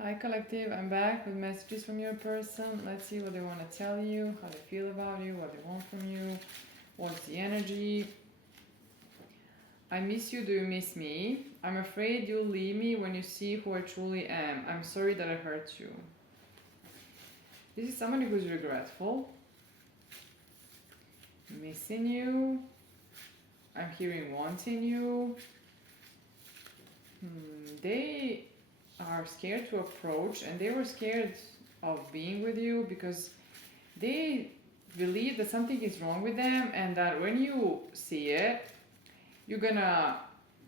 Hi collective, I'm back with messages from your person. Let's see what they want to tell you, how they feel about you, what they want from you, what's the energy. I miss you, do you miss me? I'm afraid you'll leave me when you see who I truly am. I'm sorry that I hurt you. This is somebody who's regretful, missing you. I'm hearing wanting you. They are scared to approach, and they were scared of being with you because they believe that something is wrong with them, and that when you see it, you're gonna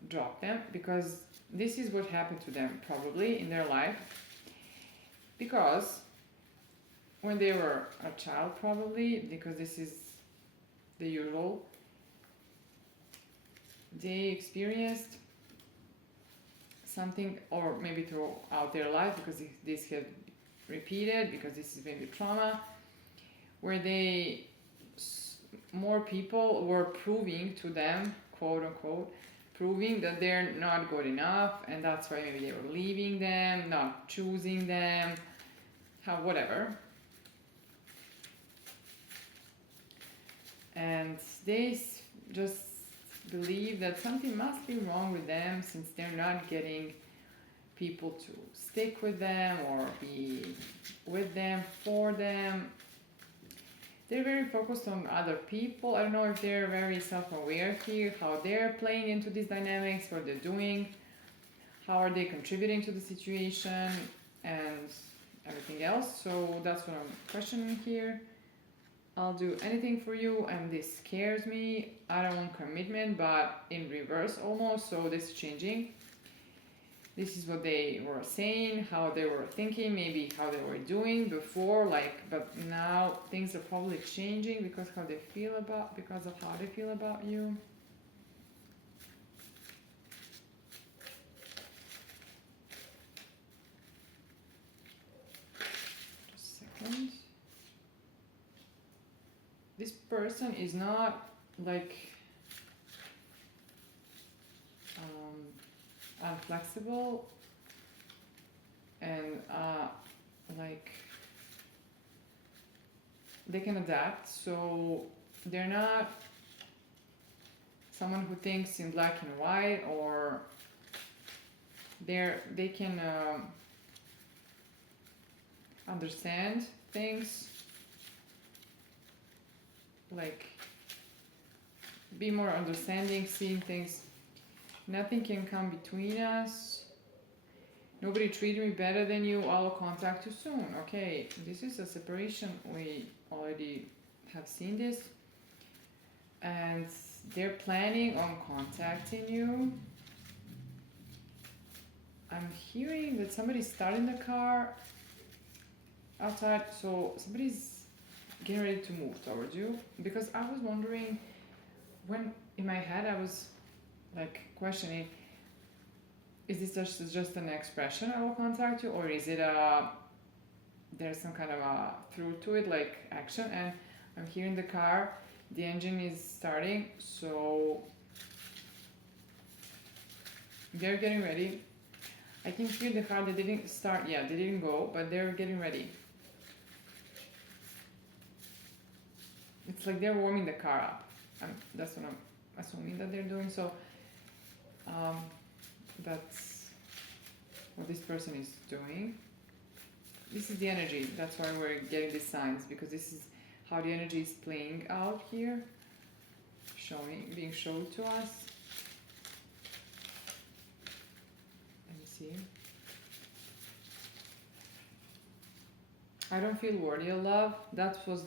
drop them, because this is what happened to them probably in their life. Because when they were a child, probably, because this is the usual, they experienced something, or maybe throughout their life, because this had repeated, because this is maybe trauma, where more people were proving to them, quote unquote, proving that they're not good enough, and that's why maybe they were leaving them, not choosing them, whatever. And they just believe that something must be wrong with them, since they're not getting people to stick with them or be with them, for them. They're very focused on other people. I don't know if they're very self-aware here, how they're playing into these dynamics, what they're doing, how are they contributing to the situation, and everything else. So that's what I'm questioning here. I'll do anything for you, and this scares me. I don't want commitment, but in reverse almost, so this is changing. This is what they were saying, how they were thinking, maybe how they were doing before, but now things are probably changing because of how they feel about you. Just a second. This person is not unflexible and they can adapt, so they're not someone who thinks in black and white, or they can understand things, be more understanding, seeing things. Nothing can come between us. Nobody treated me better than you. I'll contact you soon. Okay, this is a separation. We already have seen this. And they're planning on contacting you. I'm hearing that somebody's starting the car outside, so somebody's getting ready to move towards you. Because I was wondering, when in my head I was questioning, is this just an expression, I will contact you, or is it there's some kind of a through to it, action? And I'm hearing the car, the engine is starting, so they're getting ready. I can hear the car, they didn't start yet, they didn't go, but they're getting ready. It's like they're warming the car up. That's what I'm assuming that they're doing. So that's what this person is doing. This is the energy. That's why we're getting these signs, because this is how the energy is playing out here, being shown to us. Let me see. I don't feel worthy of love. That's what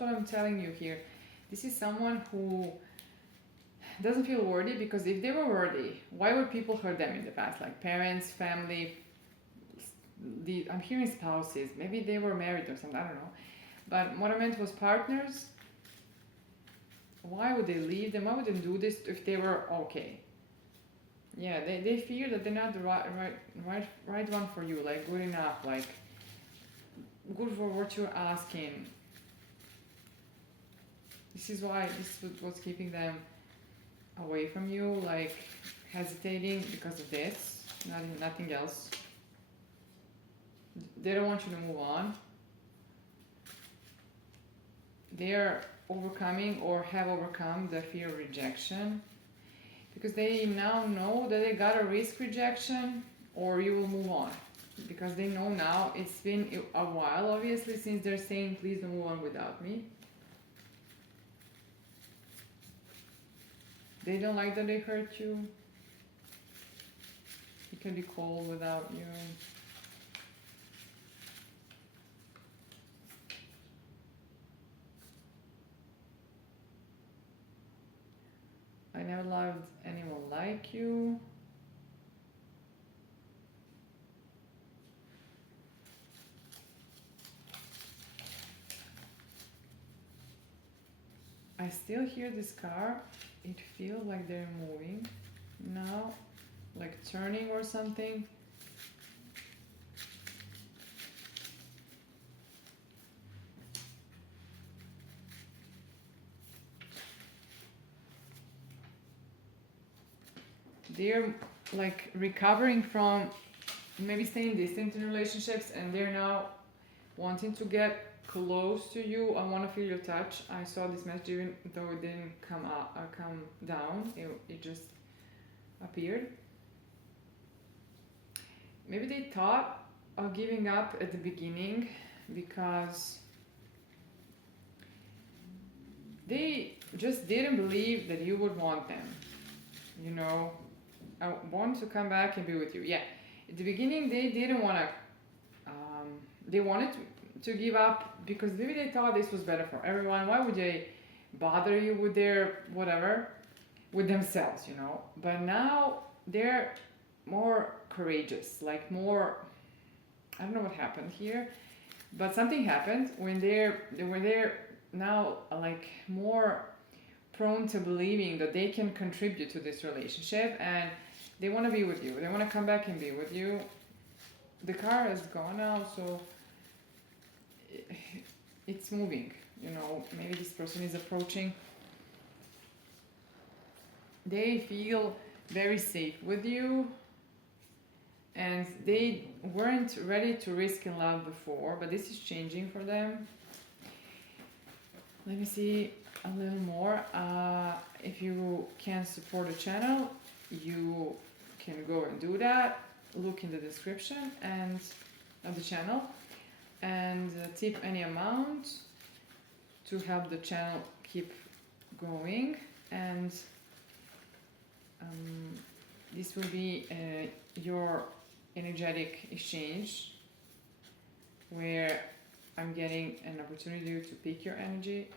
I'm telling you here. This is someone who doesn't feel worthy, because if they were worthy, why would people hurt them in the past? Like parents, family, I'm hearing spouses, maybe they were married or something, I don't know. But what I meant was partners. Why would they leave them? Why would they do this if they were okay? Yeah, they fear that they're not the right one for you, good enough, good for what you're asking. This is what's keeping them away from you, hesitating because of this, nothing else. they don't want you to move on. They are overcoming or have overcome the fear of rejection, because they now know that they gotta risk rejection or you will move on, because they know now it's been a while, obviously, since they're saying please don't move on without me. They don't like that they hurt you. It can be cold without you. I never loved anyone like you. I still hear this car. It feels like they're moving now, like turning or something. They're like recovering from maybe staying distant in relationships, and they're now wanting to get close to you. I want to feel your touch. I saw this message even though it didn't come up or come down. It just appeared. Maybe they thought of giving up at the beginning because they just didn't believe that you would want them. You know, I want to come back and be with you. Yeah, at the beginning they didn't want to. They wanted to give up because maybe they thought this was better for everyone. Why would they bother you with their whatever, with themselves, you know? But now they're more courageous, like more. I don't know what happened here, but something happened when they're now like more prone to believing that they can contribute to this relationship, and they want to be with you. They want to come back and be with you. The car is gone now, so it's moving. You know, maybe this person is approaching. They feel very safe with you, and they weren't ready to risk in love before, but this is changing for them. Let me see a little more. If you can support the channel, you can go and do that. Look in the description and of the channel, and tip any amount to help the channel keep going. And this will be your energetic exchange, where I'm getting an opportunity to pick your energy,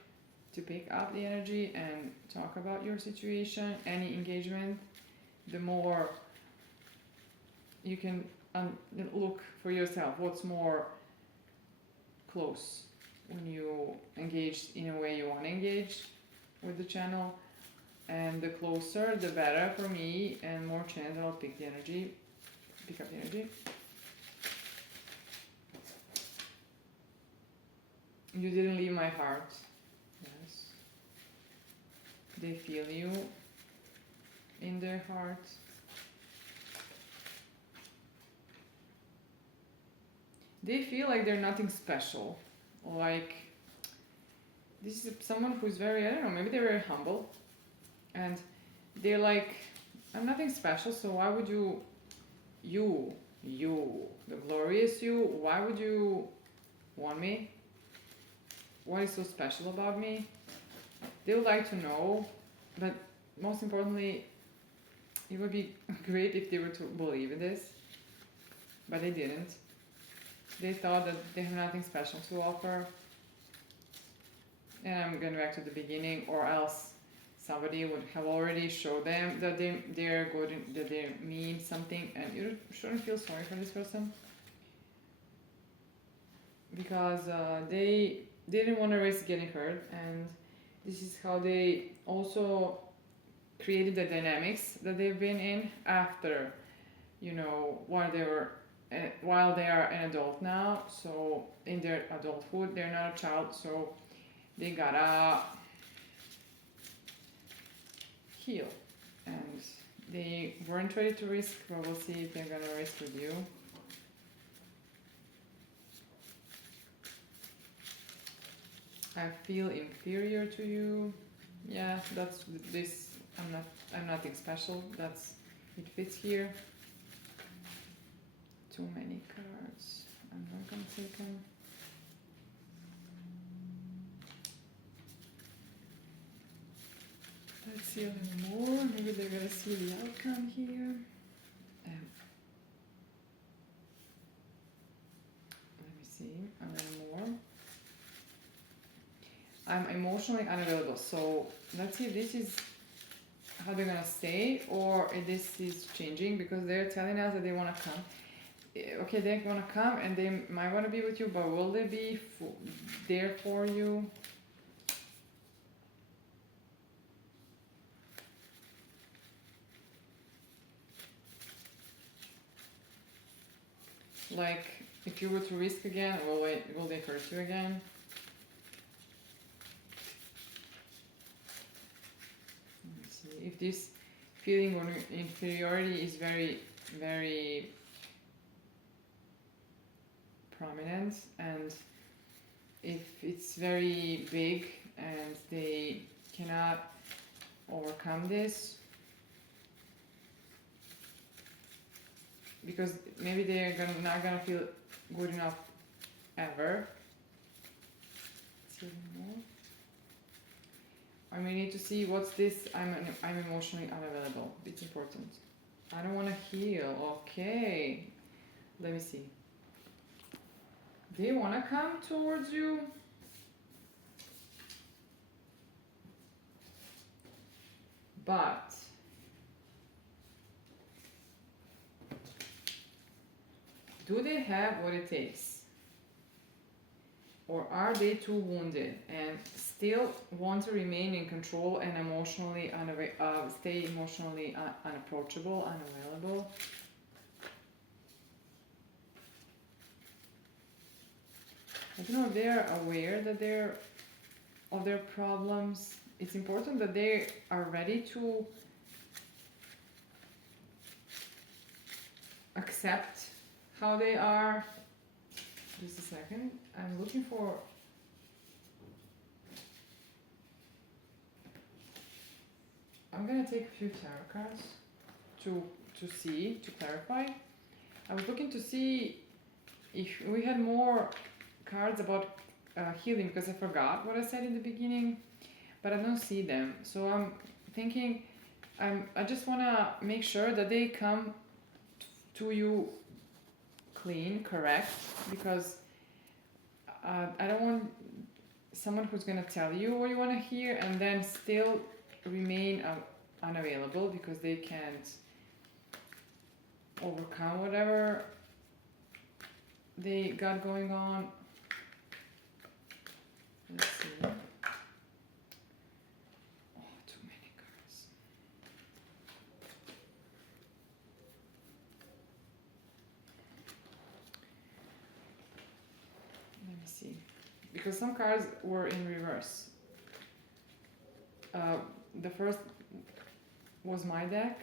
to pick up the energy and talk about your situation, any engagement. The more you can look for yourself what's more close when you engage in a way you want to engage with the channel, and the closer the better for me, and more chance I'll pick up the energy. You didn't leave my heart. Yes. They feel you in their heart. They feel like they're nothing special. Like, this is someone who's very, I don't know, maybe they're very humble. And they're like, I'm nothing special, so why would you, the glorious you, why would you want me? What is so special about me? They would like to know, but most importantly, it would be great if they were to believe in this, but they didn't. They thought that they have nothing special to offer. And I'm going back to the beginning, or else somebody would have already showed them that they're good, that they mean something, and you shouldn't feel sorry for this person, because they didn't want to risk getting hurt, and this is how they also created the dynamics that they've been in after, you know, while they are an adult now. So in their adulthood, they're not a child, so they gotta heal, and they weren't ready to risk, but we'll see if they're gonna risk with you. I feel inferior to you. Yeah, that's this. I'm nothing special. That's it fits here. Too many cards. I'm not gonna take them. Let's see a little more. Maybe they're gonna see the outcome here. Let me see a little more. I'm emotionally unavailable. So let's see if this is how they're gonna stay or if this is changing, because they're telling us that they wanna come. Okay, they wanna come and they might wanna be with you, but will they be there for you? Like, if you were to risk again, will they hurt you again? Let me see. If this feeling of inferiority is very, very prominent, and if it's very big and they cannot overcome this, because maybe they're not gonna feel good enough ever. Let's see more. And we need to see what's this. I'm emotionally unavailable. It's important. I don't want to heal. Okay, let me see. They want to come towards you. But do they have what it takes? Or are they too wounded and still want to remain in control and emotionally stay emotionally unapproachable, unavailable? I don't know if they're aware that they're of their problems. It's important that they are ready to accept how they are. Just a second. I'm looking for. I'm gonna take a few tarot cards to clarify. I was looking to see if we had more cards about healing, because I forgot what I said in the beginning, but I don't see them. So I'm thinking, I just wanna make sure that they come to you clean, correct, because I don't want someone who's gonna tell you what you wanna hear and then still remain unavailable because they can't overcome whatever they got going on. Let's see. Oh, too many cards. Let me see. Because some cards were in reverse. The first was my deck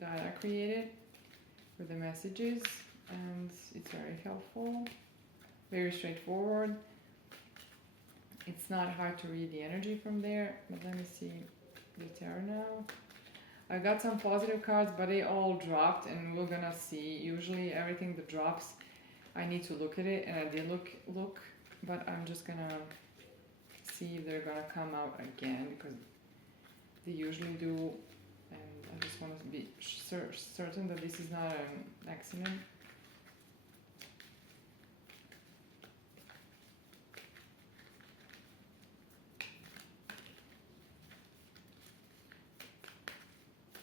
that I created with the messages, and it's very helpful, very straightforward. It's not hard to read the energy from there, but let me see the tarot now. I got some positive cards, but they all dropped, and we're gonna see. Usually everything that drops, I need to look at it, and I did look, but I'm just gonna see if they're gonna come out again, because they usually do, and I just want to be certain that this is not an accident.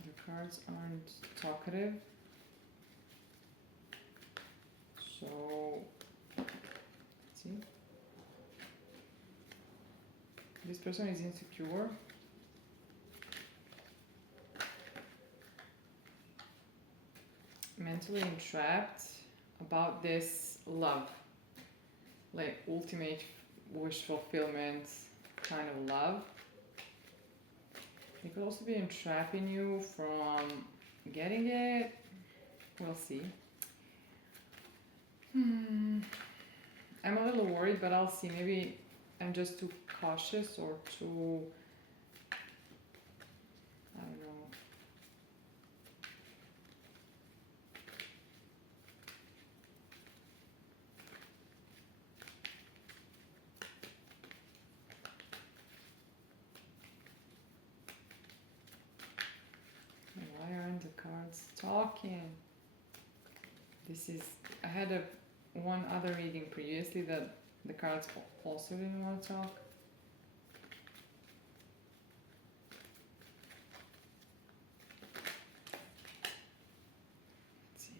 The cards aren't talkative, so let's see. This person is insecure. Mentally entrapped about this love, like ultimate wish fulfillment kind of love. They could also be entrapping you from getting it. We'll see. I'm a little worried, but I'll see. Maybe I'm just too cautious or too, I don't know. Why aren't the cards talking? This is, I had one other reading previously that the cards also didn't want to talk. Let's see.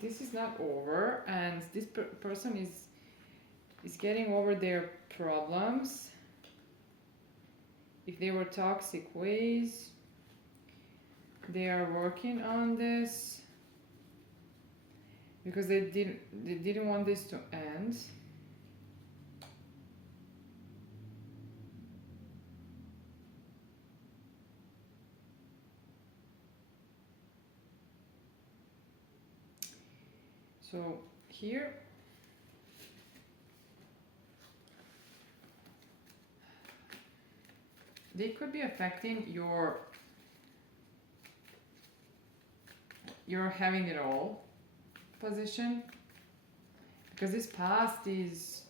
This is not over, and this person is getting over their problems. If they were toxic ways, they are working on this because they didn't want this to end. So here they could be affecting your having it all position, because this past is,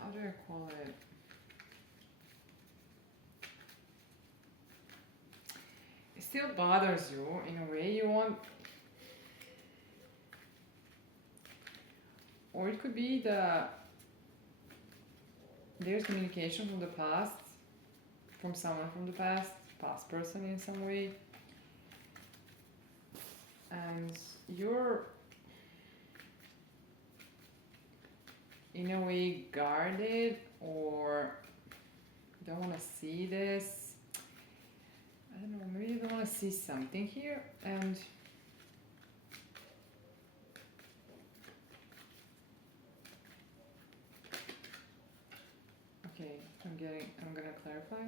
how do I call it? It still bothers you in a way. You want, or it could be there's communication from the past, from someone from the past person in some way, and you're in a way guarded or don't want to see this. I don't know, maybe you don't want to see something here, and okay, I'm gonna clarify.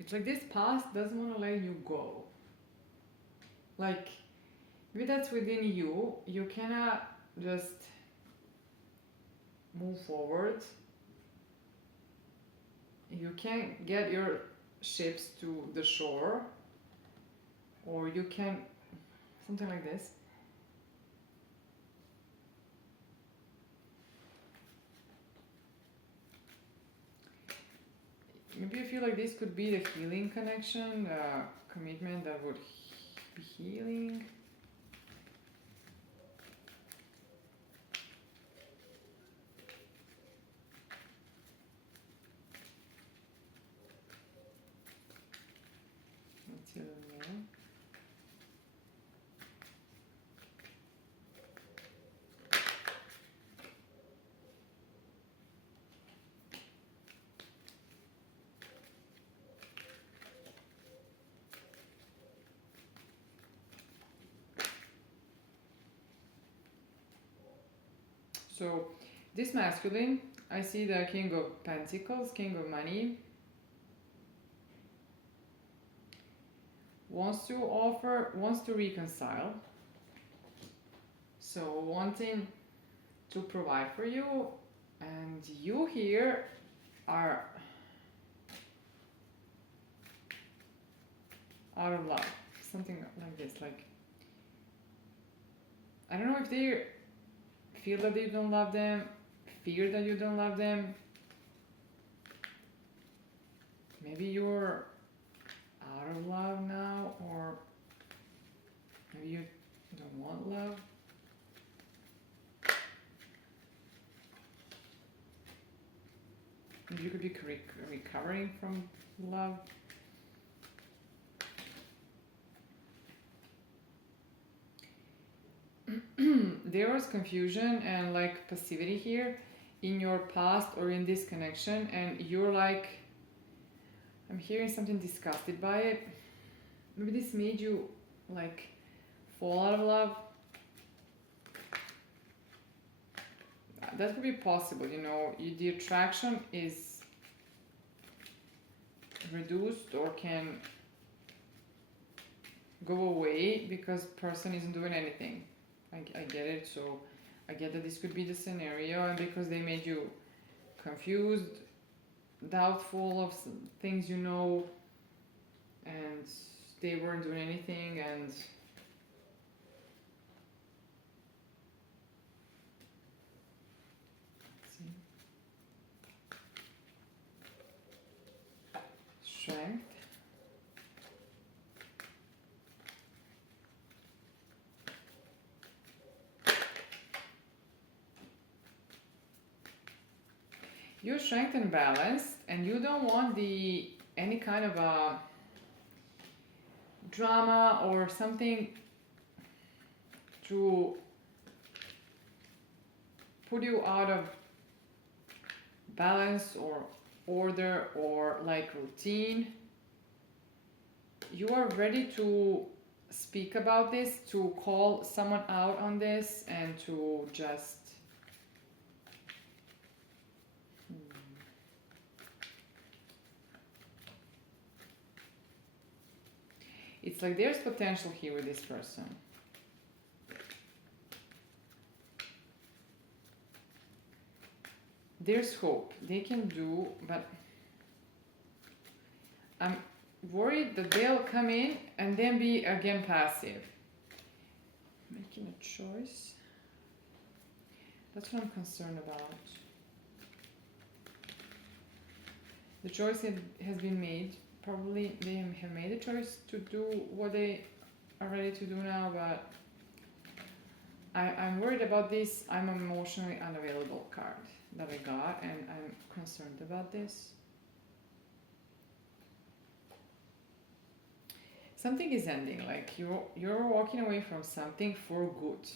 It's like this past doesn't want to let you go. Like, maybe that's within you. You cannot just move forward. You can't get your ships to the shore, or you can, something like this. Maybe you feel like this could be the healing connection, commitment that would be healing. Until now. So this masculine, I see the King of Pentacles, King of Money, wants to reconcile. So wanting to provide for you, and you here are out of love. Something like this, like, I don't know if they feel that you don't love them, fear that you don't love them. Maybe you're out of love now, or maybe you don't want love. Maybe you could be recovering from love. There was confusion and like passivity here in your past or in this connection, and you're like, I'm hearing something disgusted by it. maybe this made you like fall out of love. That could be possible, you know, the attraction is reduced or can go away because person isn't doing anything. I get it, so I get that this could be the scenario, and because they made you confused, doubtful of things you know, and they weren't doing anything, and strength. You're strength and balanced, and you don't want any kind of a drama or something to put you out of balance or order or like routine. You are ready to speak about this, to call someone out on this, and to just it's like there's potential here with this person. There's hope. They can do, but I'm worried that they'll come in and then be again passive. Making a choice. That's what I'm concerned about. The choice has been made. Probably they have made a choice to do what they are ready to do now, but I'm worried about this. I'm an emotionally unavailable card that I got, and I'm concerned about this. Something is ending, like you're walking away from something for good.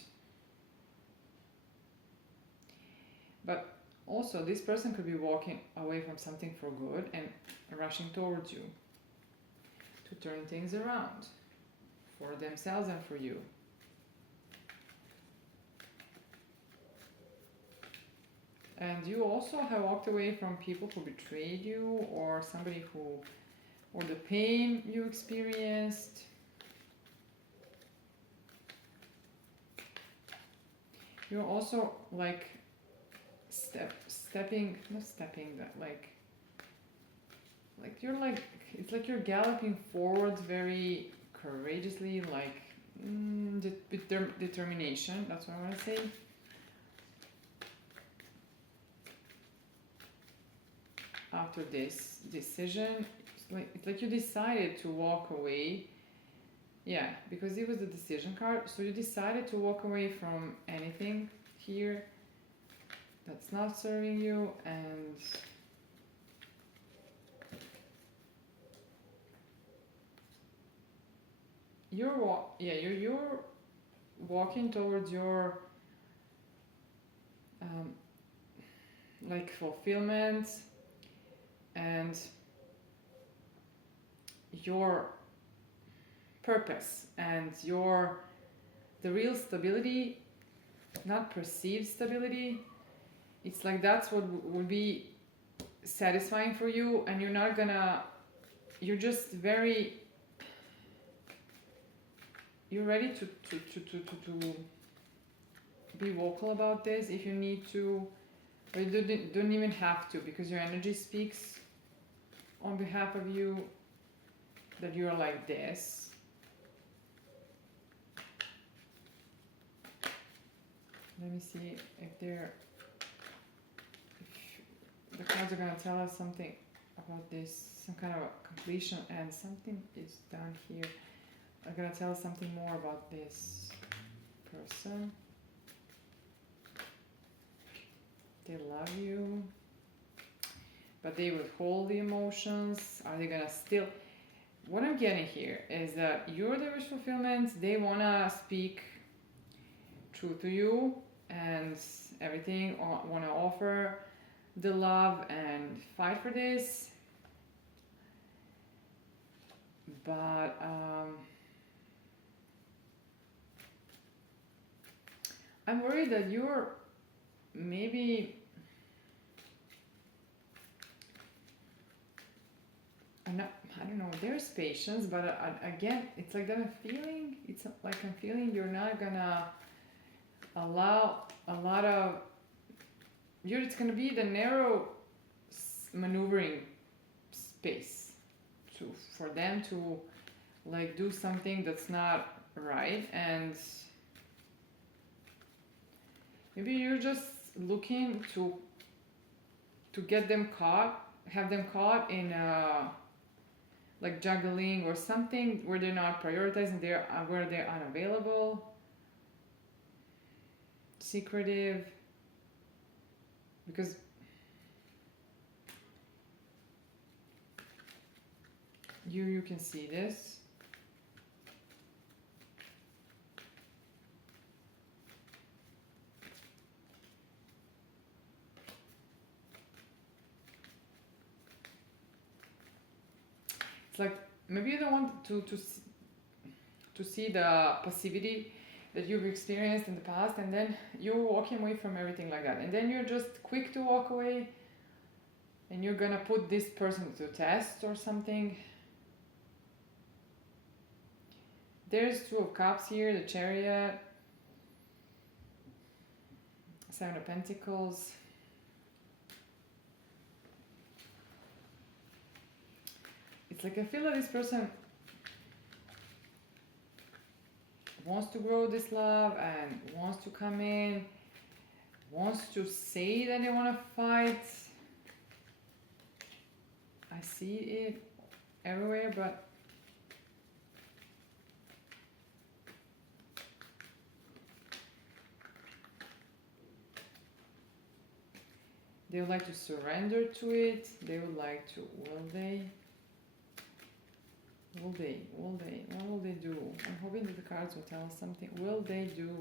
But also, this person could be walking away from something for good and rushing towards you to turn things around for themselves and for you. And you also have walked away from people who betrayed you, or somebody or the pain you experienced. You're also like you're like, it's like you're galloping forward very courageously, like with determination. That's what I want to say. After this decision, it's like you decided to walk away. Yeah, because it was the decision card, so you decided to walk away from anything here that's not serving you, and you're walking towards your like fulfillment and your purpose and the real stability, not perceived stability. It's like that's what would be satisfying for you, and you're just very, you're ready to be vocal about this if you need to, but you don't even have to, because your energy speaks on behalf of you that you're like this. Let me see if the cards are going to tell us something about this, some kind of a completion, and something is down here. I'm going to tell us something more about this person. They love you, but they withhold the emotions. Are they going to still... What I'm getting here is that you're the wish fulfillment. They want to speak true to you and everything, want to offer the love and fight for this. but I'm worried that you're maybe, I don't know, there's patience, but again, it's like that I'm feeling, it's like I'm feeling you're not gonna allow a lot of, it's gonna be the narrow maneuvering space for them to like do something that's not right, and maybe you're just looking to get them caught, have them caught in like juggling or something where they're not prioritizing, where they're unavailable, secretive, because you can see this. It's like maybe you don't want to see the passivity that you've experienced in the past, and then you're walking away from everything like that, and then you're just quick to walk away, and you're gonna put this person to test or something. There's Two of Cups here, the Chariot, Seven of Pentacles. It's like I feel that this person wants to grow this love and wants to come in, wants to say that they want to fight. I see it everywhere, but they would like to surrender to it. They would like to, will they? Will they? Will they? What will they do? I'm hoping that the cards will tell us something. Will they do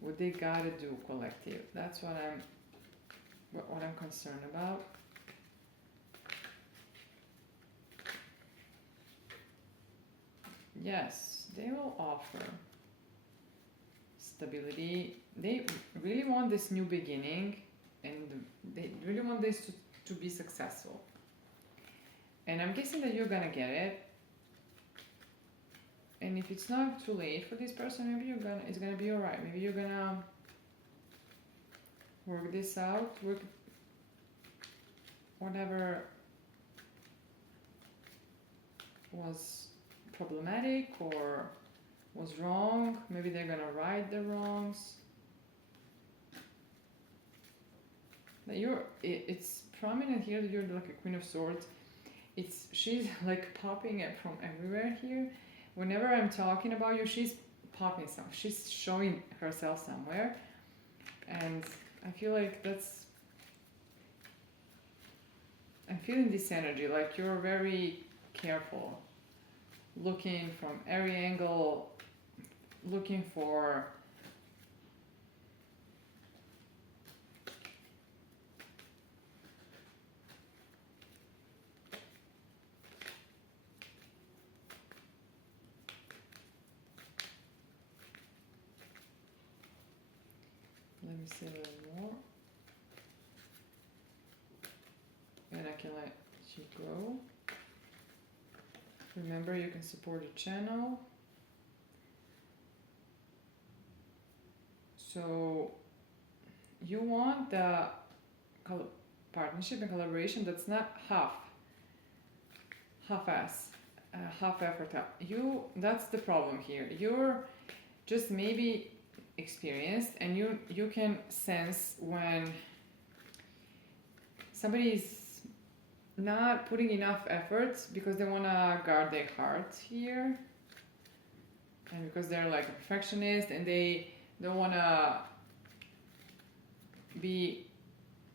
what they gotta do, collective? That's what I'm concerned about. Yes, they will offer stability. They really want this new beginning, and they really want this to be successful. And I'm guessing that you're gonna get it. And if it's not too late for this person, maybe it's gonna be alright. Maybe you're gonna work this out, work whatever was problematic or was wrong. Maybe they're gonna right the wrongs. That it's prominent here that you're like a Queen of Swords. She's like popping it from everywhere here. Whenever I'm talking about you, she's popping some. She's showing herself somewhere, and I feel like I'm feeling this energy. Like you're very careful, looking from every angle, looking for. Let me say a little more. And I can let you go. Remember, you can support the channel. So you want the partnership and collaboration that's not half-ass, half effort. That's the problem here. You're just maybe experienced, and you can sense when somebody is not putting enough efforts because they want to guard their heart here, and because they're like a perfectionist and they don't want to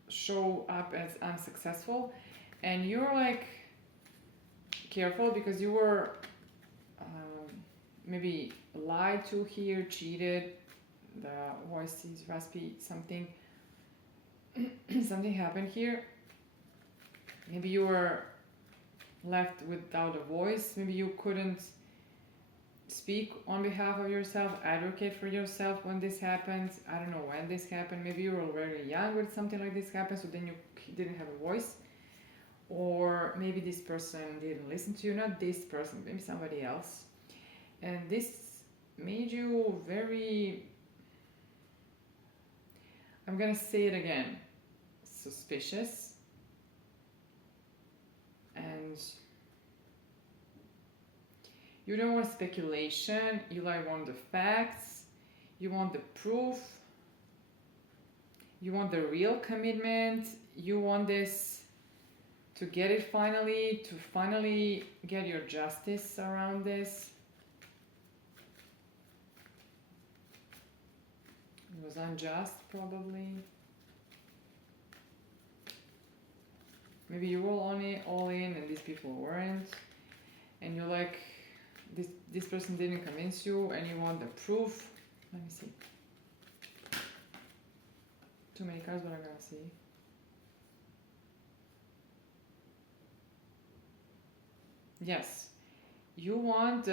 show up as unsuccessful, and you're like careful because you were maybe lied to here, cheated, the voice is raspy, something happened here. Maybe you were left without a voice. Maybe you couldn't speak on behalf of yourself, advocate for yourself when this happens. I don't know when this happened. Maybe you were very young when something like this happened, so then you didn't have a voice. Or maybe this person didn't listen to you, not this person, maybe somebody else. And this made you very, I'm gonna say it again, suspicious. And you don't want speculation, you like want the facts, you want the proof, you want the real commitment, you want this to get it finally, to finally get your justice around this. It was unjust, probably. Maybe you were all in and these people weren't. And you're like, this person didn't convince you and you want the proof. Let me see. Too many cards, but I'm gonna see. Yes, you want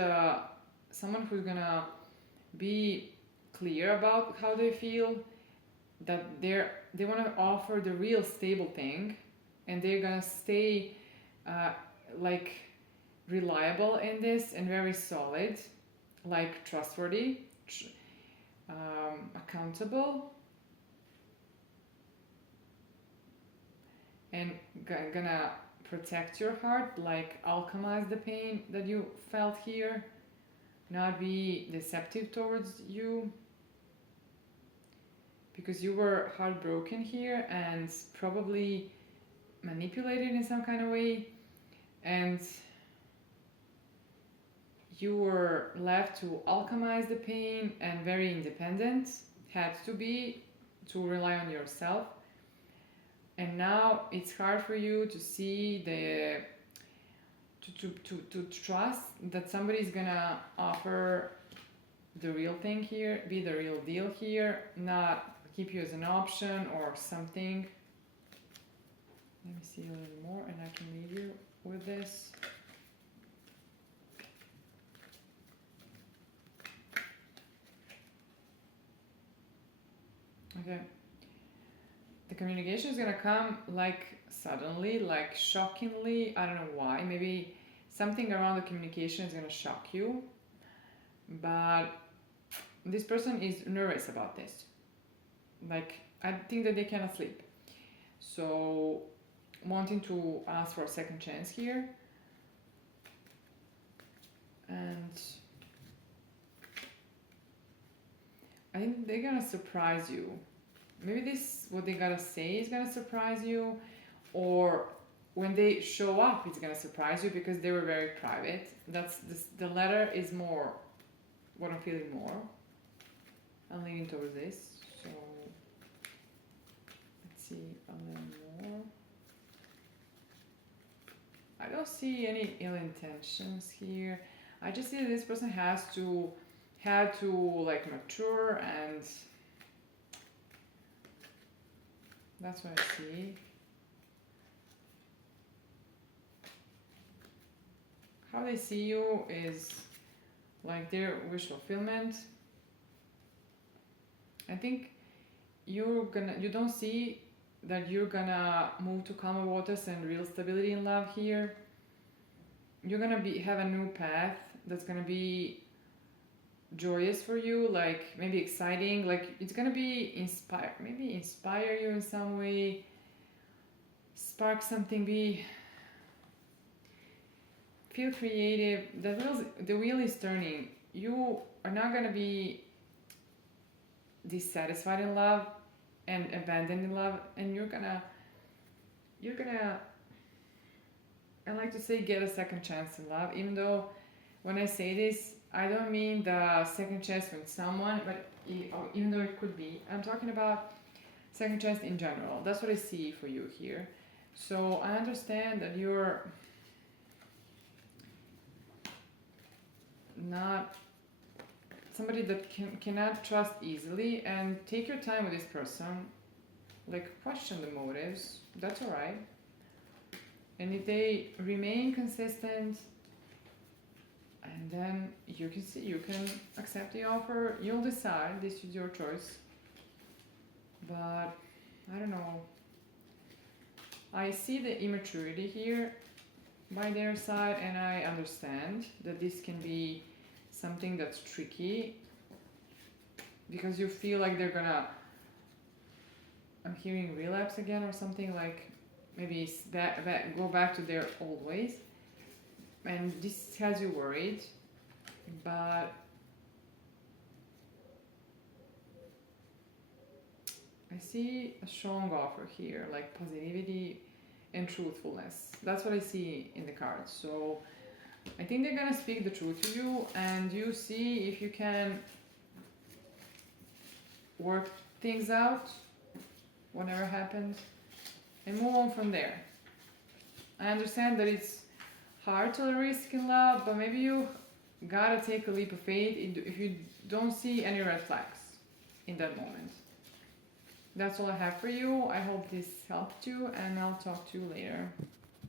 someone who's gonna be clear about how they feel, that they want to offer the real stable thing, and they're gonna stay like reliable in this and very solid, like trustworthy, accountable, and gonna protect your heart, like alchemize the pain that you felt here, not be deceptive towards you, because you were heartbroken here and probably manipulated in some kind of way, and you were left to alchemize the pain and very independent, had to be, to rely on yourself. And now it's hard for you to see to trust that somebody's gonna offer the real thing here, be the real deal here, not keep you as an option or something. Let me see a little more and I can leave you with this. Okay. The communication is gonna come like suddenly, like shockingly. I don't know why. Maybe something around the communication is gonna shock you. But this person is nervous about this. Like, I think that they cannot sleep. So, wanting to ask for a second chance here. And I think they're gonna surprise you. Maybe this, what they gotta say is gonna surprise you, or when they show up, it's gonna surprise you because they were very private. That's this, the letter is more what I'm feeling more. I'm leaning towards this, so let's see a little more. I don't see any ill intentions here. I just see that this person had to like mature, and that's what I see. How they see you is like their wish fulfillment. I think you don't see that you're gonna move to calmer waters and real stability in love here. You're gonna have a new path that's gonna be joyous for you, like maybe exciting, like it's gonna be inspire you in some way, spark something, feel creative. The wheel is turning. You are not gonna be dissatisfied in love and abandoned in love, and you're gonna I like to say get a second chance in love, even though when I say this I don't mean the second chance with someone, but even though it could be, I'm talking about second chance in general. That's what I see for you here. So I understand that you're not somebody that cannot trust easily, and take your time with this person, like question the motives, that's all right. And if they remain consistent, and then you can see, you can accept the offer, you'll decide, this is your choice. But I don't know, I see the immaturity here by their side, and I understand that this can be something that's tricky because you feel like they're gonna, I'm hearing relapse again or something, like maybe go back to their old ways, and this has you worried. But I see a strong offer here, like positivity and truthfulness. That's what I see in the cards. So I think they're gonna speak the truth to you, and you see if you can work things out, whatever happens, and move on from there. I understand that it's hard to risk in love, but maybe you gotta take a leap of faith if you don't see any red flags in that moment. That's all I have for you. I hope this helped you, and I'll talk to you later.